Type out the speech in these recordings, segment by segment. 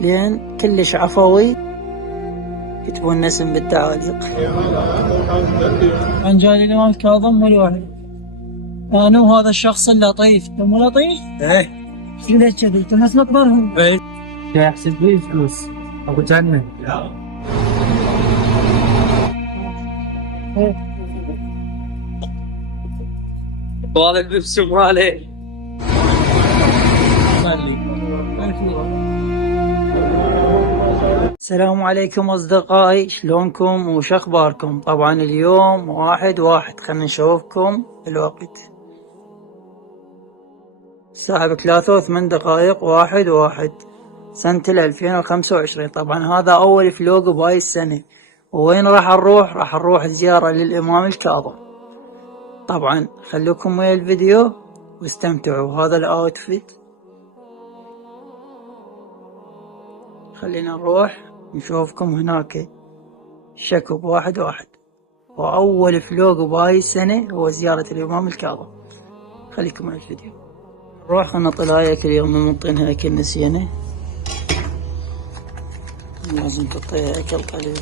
لين كلش عفوي. يكتبون اسم بالتعاليق. عن جاي الإمام الكاظم والوحي. أنا وهذا الشخص اللطيف. مو لطيف؟ ايه. ليش كذي؟ تحس مقبرهم؟ ايه. جاي احسب بيه فلوس ابو جنة. والله البيبسي مالي. السلام عليكم أصدقائي، شلونكم وش أخباركم؟ طبعا اليوم 1/1 خلينا نشوفكم الوقت الساعة 3:08 1/1 سنة 2025. طبعا هذا أول فلوق بهاي السنة. وين راح نروح زيارة للإمام الكاظم. طبعا خلوكم ويا الفيديو واستمتعوا. هذا الأوتفيت. خلينا نروح نشوفكم هناك. شكو 1/1 وأول فلوق بهاي السنة هو زيارة الإمام الكاظم. خليكم مع الفيديو. نروح نطل هاي كل يوم نمطين هاي كل نسينة. لازم تطيها أكل قليل.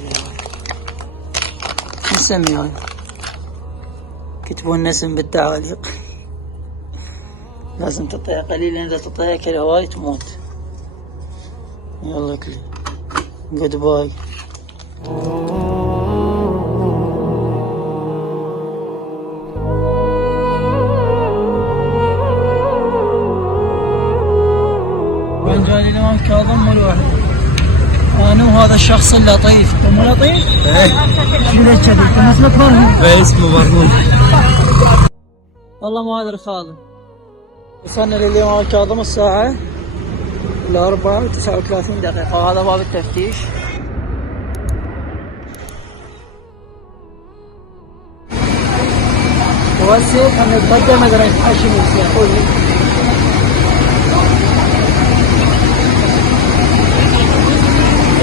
نسمي هاي. كتبون اسم بالتعاليق. لازم تطيها قليل لأن إذا تطيها أكل هواي تموت. يلا كلي جود باي. وين جاي الإمام الكاظم والوحي. أنا وهذا الشخص اللطيف. مو لطيف؟ ايه. شو ليش كذي؟ تحس مقبرهم؟ ايه اسمه مرهون. والله ما أدري خالد. وصلنا للإمام الكاظم الساعة 4:39 وهذا باب التفتيش. وهسه احنا نتقدم نقدر نتعشى يا اخوي.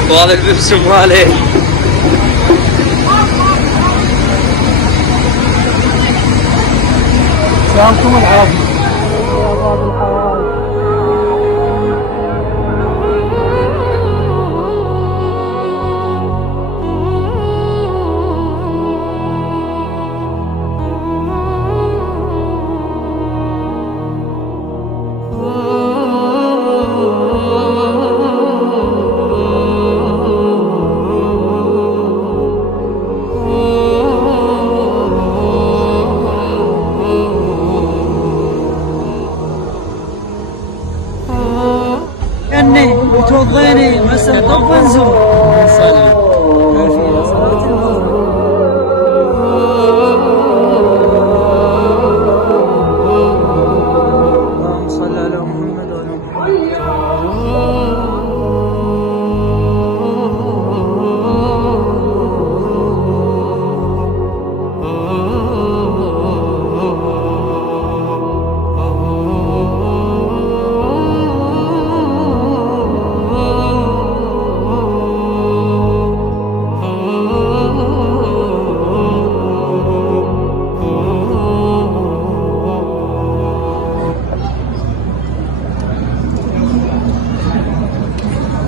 والله البيبسي مالي. سلامكم العافية يا باب الحوائج. توضيني وهسه طب نزور نصلي. عافية صلاة المغرب. اللهم صل على محمد وعلى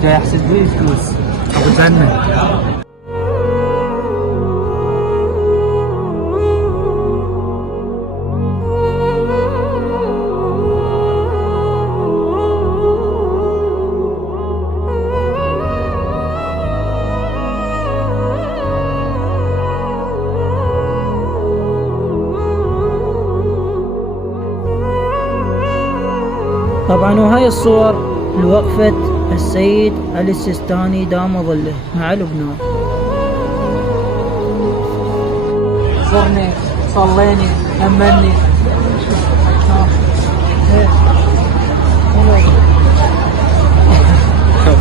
جاي احسب بيه فلوس ابو جنة. طبعا وهاي الصور لوقفة السيد علي السيستاني دام ظله مع لبنان. زرني صليني أمني.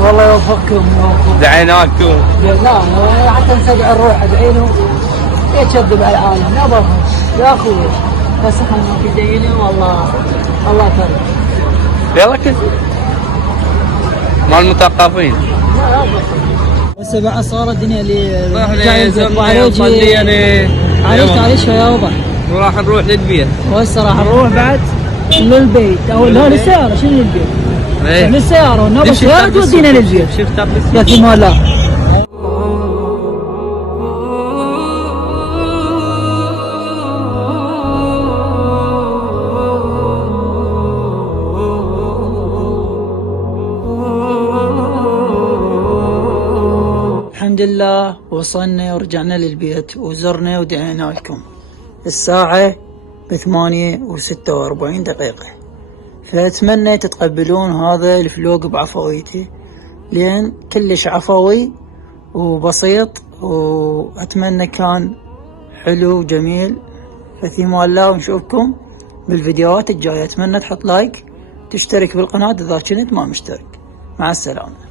والله يوفقكم. دعيناكم. لا حتى نسقع الروح ادعينه يكذب على العالم يا برهم يا اخوي. بس احنا في دينه والله الله كريم. يلا كذب مع المثقفين. هسه بعد صار الدنيا اللي راح نصلي عليك يا بابا. وراح نروح للبيت. وهسه راح نروح بعد للبيت او لا للسيارة. شنو للبيت؟ إيه. من السيارة وناخذ السيارة تودينا للبيت. شفت يا كمال لا. الحمد لله وصلنا ورجعنا للبيت وزرنا ودعينا لكم. الساعة 8:46، فأتمنى تتقبلون هذا الفلوق بعفويته، لأن كلش عفوي وبسيط، وأتمنى كان حلو وجميل. ففي امان الله، ونشوفكم بالفيديوهات الجاية. أتمنى تحط لايك، تشترك بالقناة إذا كنت ما مشترك. مع السلامة.